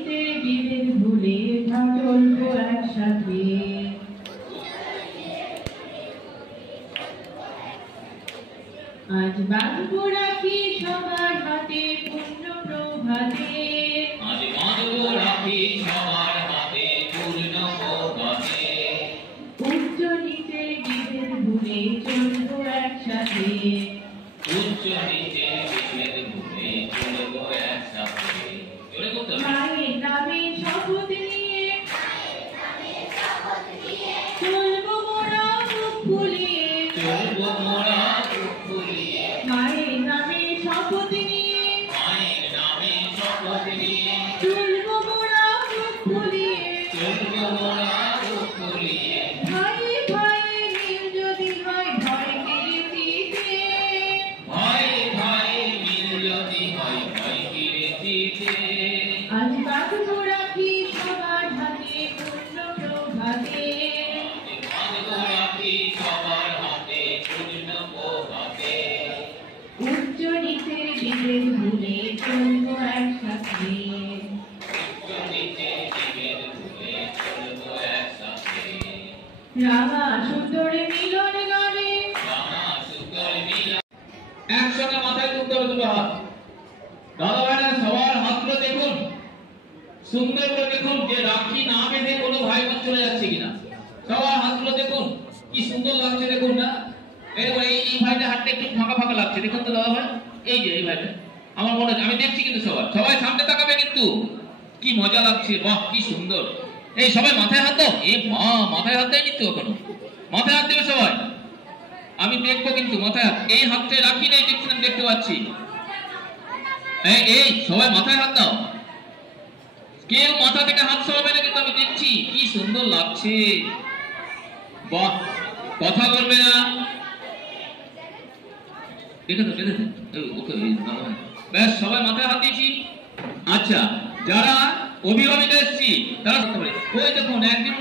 নিতে বিভেদ ভুলে চলবো একসাথে। আজ বাঁধবো রাখি সবার হাতে পূর্ণ প্রভাতে। আজ বাঁধবো রাখি সবার হাতে পূর্ণ প্রভাতে। উচ্চ নিচে বিভেদ ভুলে চলবো একসাথে। উচ্চ নিচে বিভেদ ভুলে চলবো একসাথে। মায়ের নামে শপথ নিয়ে চলবো মোরা মুখ ফুলিয়ে। চলবো মোরা মুখ ফুলিয়ে। মায়ের নামে শপথ নিয়ে মায়ের নামে শপথ নিয়ে চলবো মোরা মুখ ফুলিয়ে। চলবো মোরা মুখ ফুলিয়ে। ভাই ভাই মিল যদি হয় ভয় কিরেছিতে। ভাই ভাই মিল যদি হয় ভয় কিরেছিতে। আজ বাঁধবো রাখি সবার হাতে পূর্ণ প্রভাতে। বাঁধবো রাখি সবার হাতে পূর্ণ প্রভাতে। উচ্চ নিচের বিভেদ ভুলে চলবো একসাথে। উচ্চ নিচে বিভেদ ভুলে চলবো একসাথে। রাঙা সুন্দরে মিলন গানে রাঙা সুন্দর মিলন। একসাথে মাথায় তুলতে হবে দুটো হাত। দাদা ভাইরা সবার হাতগুলো দেখুন, সুন্দর করে দেখুন যে রাখি না বেঁধে কোনো ভাই বোন চলে যাচ্ছে কিনা। সবার হাতগুলো দেখুন, কি সুন্দর লাগছে দেখুন না। এরপরে এই ভাইটার হাতটা একটু ফাঁকা ফাঁকা লাগছে, দেখুন তো দাদা ভাই। এই যে এই ভাইটা আমার মনে হয়, আমি দেখছি কিন্তু সবাই সামনে তাকাবে কিন্তু। কি মজা লাগছে, বাহ কি সুন্দর। এই সবাই মাথায় হাত দাও। এ মা, মাথায় হাত দেয়নি তো এখনো। মাথায় হাত দেবে সবাই, আমি দেখবো কিন্তু মাথায় হাত। এই হাতটায় রাখি নেই, দেখছিলাম, দেখতে পাচ্ছি। এই সবাই মাথায় হাত দাও। কেউ মাথা থেকে হাত সরাবে না কিন্তু, আমি দেখছি। কি সুন্দর লাগছে, বাহ। কথা বলবে না, দেখে তো ওকে। ব্যাস সবাই মাথায় হাত দিয়েছি। আচ্ছা, যারা অভিভাবিকা এসেছি তারা ওই দেখুন একদিন